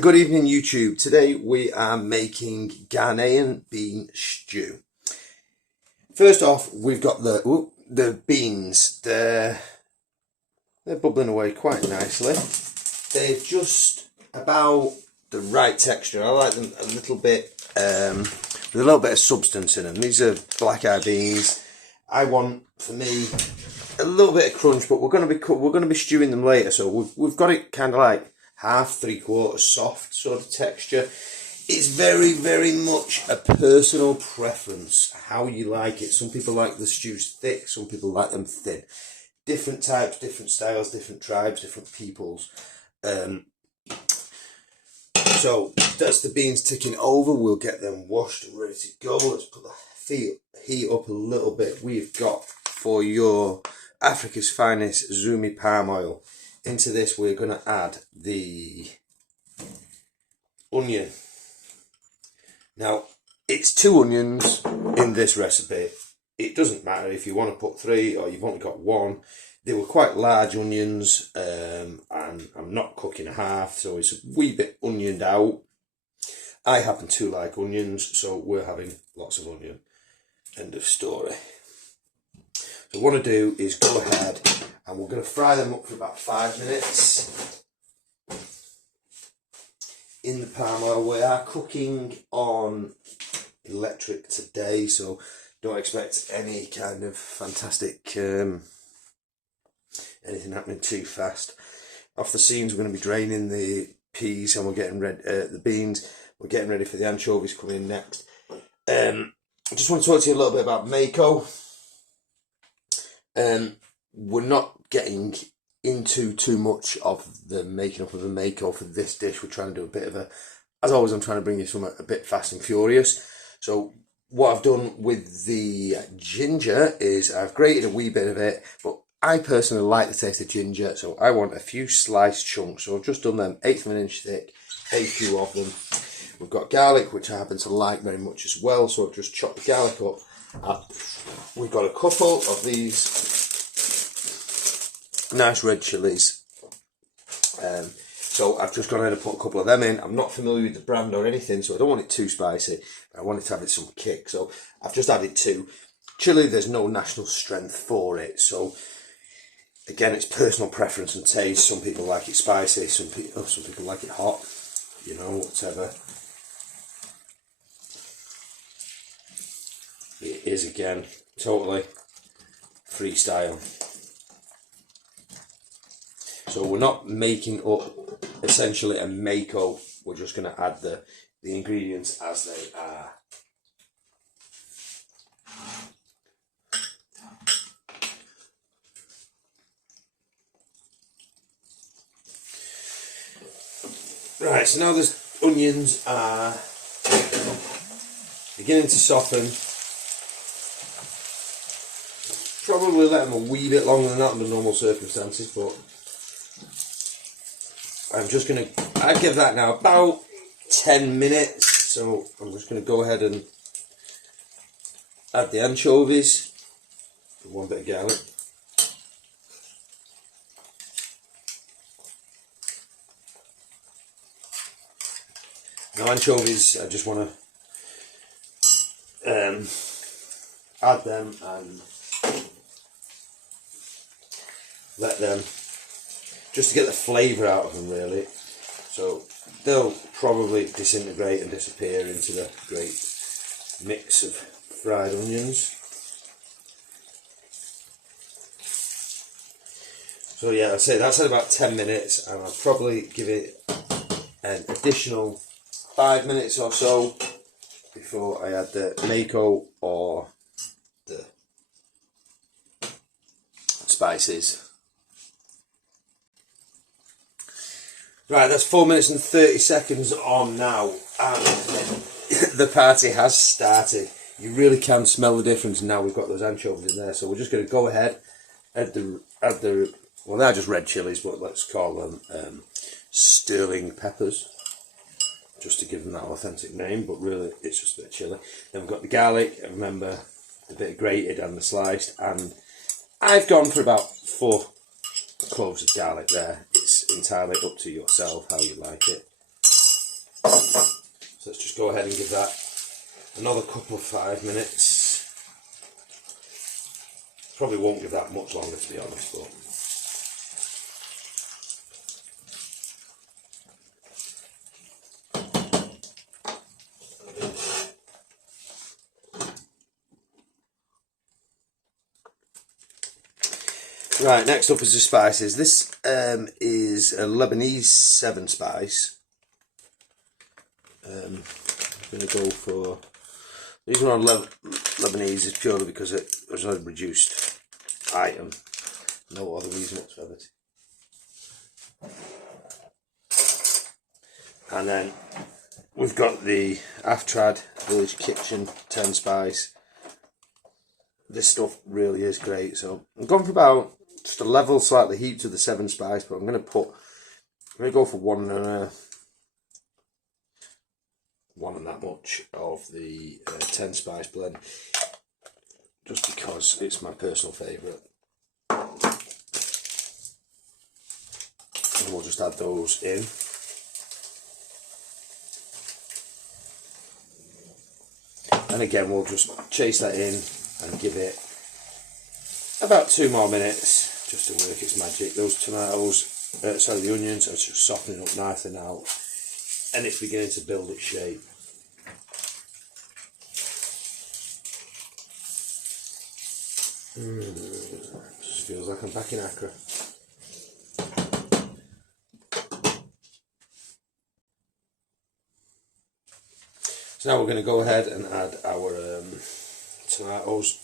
Good evening, YouTube. Today we are making Ghanaian bean stew. First off, we've got the beans. They're bubbling away quite nicely. They're just about the right texture. I like them a little bit with a little bit of substance in them. These are black eyed beans. I want, for me, a little bit of crunch, but we're going to be stewing them later. So we've got it kind of like half, 3/4 soft sort of texture. It's very, very much a personal preference, how you like it. Some people like the stews thick, some people like them thin. Different types, different styles, different tribes, different peoples. So that's the beans ticking over. We'll get them washed and ready to go. Let's put the heat up a little bit. We've got, for your Africa's finest Zumi palm oil. Into this we're going to add the onion. Now it's 2 onions in this recipe. It doesn't matter if you want to put 3 or you've only got 1. They were quite large onions, and I'm not cooking a half, so it's a wee bit onioned out. I happen to like onions, so we're having lots of onion. End of story. So what I want to do is go ahead and we're going to fry them up for about 5 minutes in the palm oil. We are cooking on electric today, so don't expect any kind of fantastic anything happening too fast. Off the seams, we're going to be draining the peas, and we're getting ready the beans. We're getting ready for the anchovies coming in next. I just want to talk to you a little bit about Mako. We're not getting into too much of the making up of the Mako for this dish. We're trying to do a bit of as always, I'm trying to bring you something a bit fast and furious. So what I've done with the ginger is I've grated a wee bit of it, but I personally like the taste of ginger, so I want a few sliced chunks. So I've just done them 1/8 of an inch thick, a few of them. We've got garlic, which I happen to like very much as well, so I've just chopped the garlic up. We've got a couple of these nice red chilies. So I've just gone ahead and put a couple of them in. I'm not familiar with the brand or anything, so I don't want it too spicy. I want it to have some kick, so I've just added 2. Chili, there's no national strength for it, so again, it's personal preference and taste. Some people like it spicy, some people like it hot, you know, whatever. It is, again, totally freestyle. So we're not making up essentially a Mako. We're just going to add the ingredients as they are. Right, so now the onions are beginning to soften. Probably let them a wee bit longer than that under normal circumstances, but I'd give that now about 10 minutes. So I'm just going to go ahead and add the anchovies, 1 bit of garlic. Now anchovies, I just want to add them and let them, just to get the flavour out of them really. So they'll probably disintegrate and disappear into the great mix of fried onions. So yeah, I'd say that's at about 10 minutes, and I'll probably give it an additional 5 minutes or so before I add the Mako or the spices. Right, that's 4 minutes and 30 seconds on now, and the party has started. You really can smell the difference now we've got those anchovies in there. So we're just going to go ahead, add the well, they're just red chilies, but let's call them sterling peppers, just to give them that authentic name, but really it's just a bit of chili. Then we've got the garlic, and remember the bit grated and the sliced, and I've gone for about 4 cloves of garlic there. It's entirely up to yourself how you like it. So let's just go ahead and give that another couple of 5 minutes. Probably won't give that much longer, to be honest, but right, next up is the spices. This is a Lebanese 7 spice. I'm going to go for, the reason I'm on Lebanese is purely because it was a reduced item. No other reason whatsoever. And then we've got the Aftrad Village Kitchen 10 spice. This stuff really is great. So I'm going for about just a level slightly heat to the 7 spice, but I'm going to go for one and that much of the 10 spice blend, just because it's my personal favourite. And we'll just add those in. And again, we'll just chase that in and give it about 2 more minutes just to work its magic. Those tomatoes, the onions are just softening up nicely now, and it's beginning to build its shape. Just feels like I'm back in Accra. So now we're going to go ahead and add our tomatoes.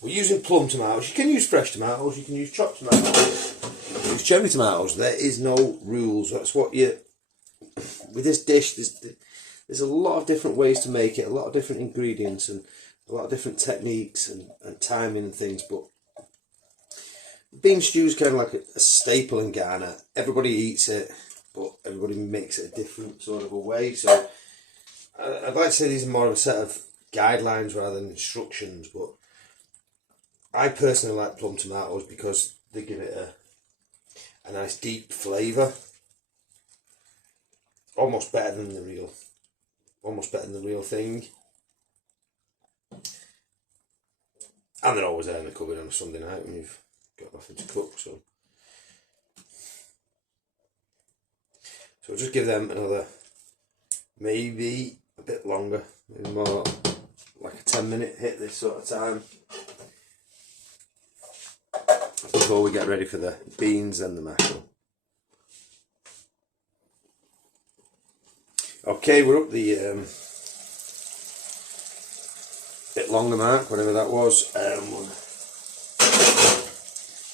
We're using plum tomatoes. You can use fresh tomatoes, you can use chopped tomatoes, you can use cherry tomatoes. There is no rules. That's what with this dish, there's a lot of different ways to make it, a lot of different ingredients and a lot of different techniques and timing and things, but bean stew is kind of like a staple in Ghana. Everybody eats it, but everybody makes it a different sort of a way. So I'd like to say these are more of a set of guidelines rather than instructions, but I personally like plum tomatoes because they give it a nice deep flavour. Almost better than the real thing. And they're always there in the cupboard on a Sunday night when you've got nothing to cook. So we'll just give them another, maybe a bit longer, maybe more like a 10-minute hit this sort of time, before we get ready for the beans and the mackerel. Okay, we're up the bit longer mark, whatever that was,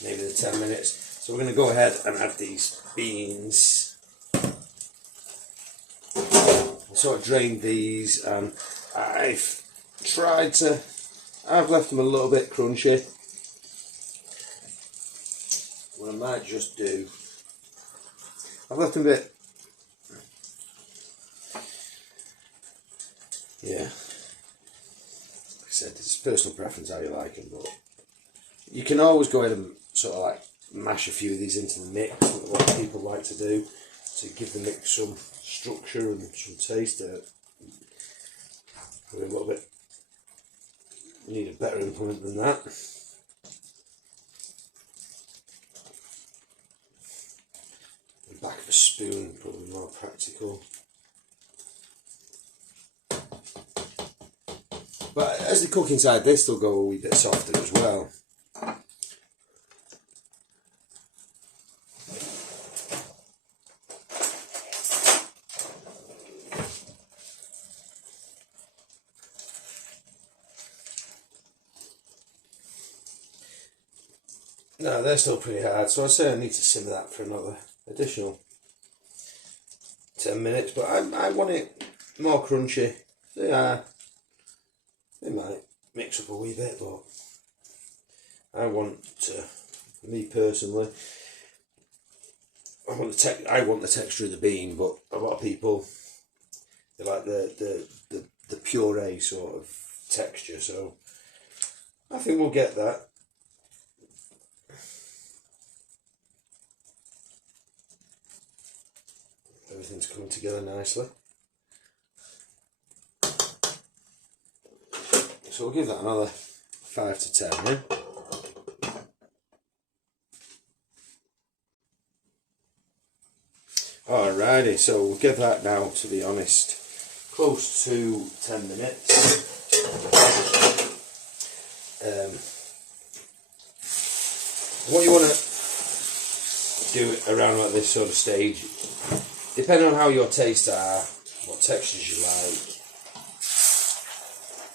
maybe the 10 minutes. So we're going to go ahead and add these beans. I sort of drained these, and I've left them a little bit crunchy. What I might just do, I've left them a bit, yeah, like I said, it's personal preference how you like them, but you can always go ahead and sort of like mash a few of these into the mix, what people like to do, to give the mix some structure and some taste to it. A little bit, need a better implement than that. The back of a spoon, probably more practical. But as they cook inside this, they'll go a wee bit softer as well. No, they're still pretty hard, so I'd say I need to simmer that for another additional 10 minutes, but I want it more crunchy. They might mix up a wee bit, but I want to, me personally, I want the texture of the bean, but a lot of people, they like the puree sort of texture, so I think we'll get that. everything's coming together nicely. So we'll give that another 5 to 10, yeah? Alrighty, so we'll give that now, to be honest, close to 10 minutes. What you want to do around like this sort of stage, depending on how your tastes are, what textures you like,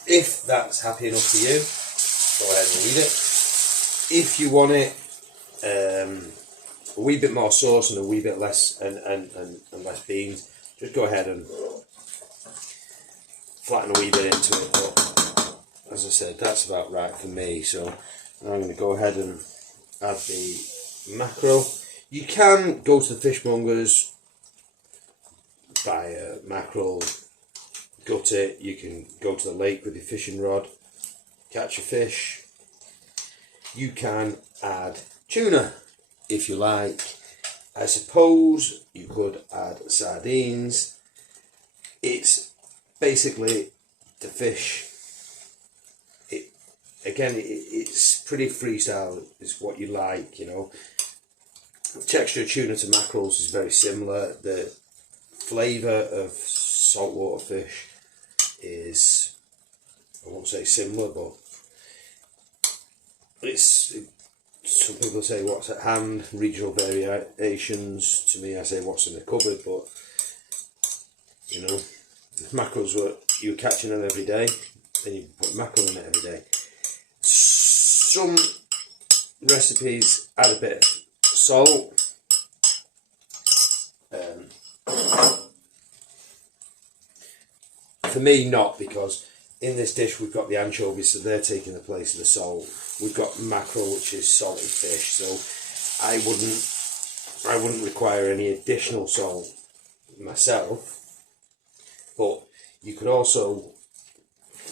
if that's happy enough for you, go ahead and eat it. If you want it a wee bit more sauce and a wee bit less and less beans, just go ahead and flatten a wee bit into it. But as I said, that's about right for me. So I'm going to go ahead and add the mackerel. You can go to the fishmongers, buy a mackerel, gut it. You can go to the lake with your fishing rod, catch a fish. You can add tuna if you like. I suppose you could add sardines. It's basically the fish. It's pretty freestyle, is what you like, you know. The texture of tuna to mackerels is very similar. The flavour of saltwater fish is, I won't say similar, but it's, some people say what's at hand, regional variations. To me, I say what's in the cupboard, but you know, if mackerels were, you were catching them every day, then you put mackerel in it every day. Some recipes add a bit of salt. For me, not, because in this dish we've got the anchovies, so they're taking the place of the salt. We've got mackerel, which is salty fish, so I wouldn't require any additional salt myself. But you could also,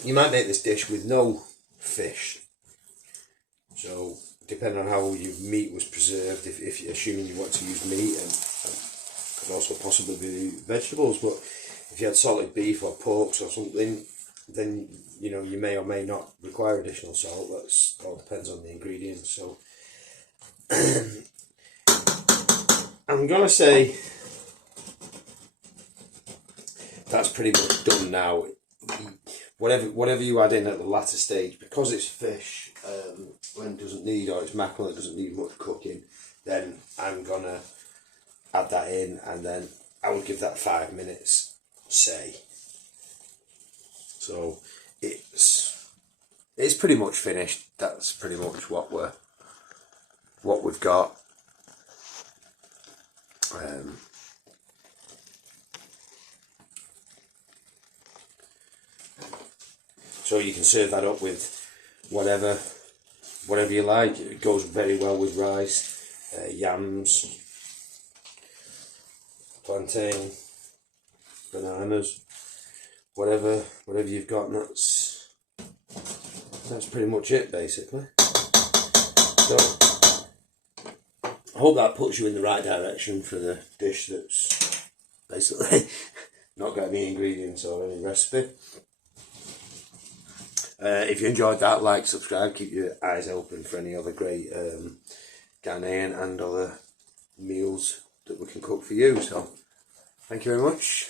you might make this dish with no fish. So depending on how your meat was preserved, if you assume you want to use meat, and could also possibly be vegetables, but if you had salted beef or pork or something, then you know you may or may not require additional salt. That's all depends on the ingredients. So I'm gonna say that's pretty much done now. Whatever you add in at the latter stage, because it's fish, when it doesn't need, or it's mackerel, it doesn't need much cooking, then I'm gonna add that in, and then I would give that 5 minutes, say. So it's pretty much finished. That's pretty much what we've got. So you can serve that up with whatever you like. It goes very well with rice, yams, plantain, bananas, whatever you've got. And that's pretty much it, basically. So I hope that puts you in the right direction for the dish that's basically not got any ingredients or any recipe. If you enjoyed that, like, subscribe, keep your eyes open for any other great Ghanaian and other meals that we can cook for you. So thank you very much.